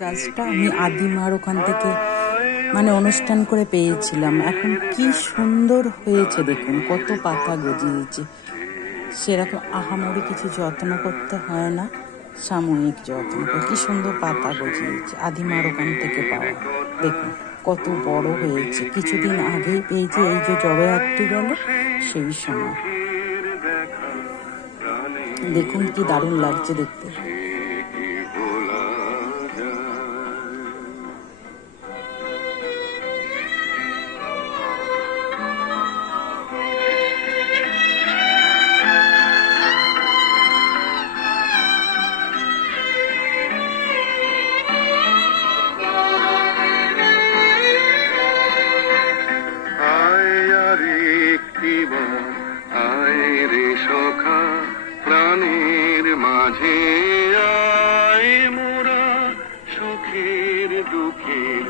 গাছটা আমি আদিমার ওখান থেকে অনুষ্ঠান করে পেয়েছিলাম। এখন কি সুন্দর হয়েছে দেখুন, কত পাতা গজিয়েছে। সেরকম আহামরি কিছু যত্ন করতে হয় না, সাময়িক যত্ন করে কি সুন্দর পাতা গজিয়েছে। আদিমার ওখান থেকে পাওয়া, দেখুন কত বড় হয়েছে। কিছুদিন আগেই পেয়েছি, এই যে জড়রাত্রি গেল সেই সময়। দেখুন কি দারুণ লাগছে দেখতে। আয় রে সখা প্রাণের মাঝে, আয় মোরা সুখের দুঃখের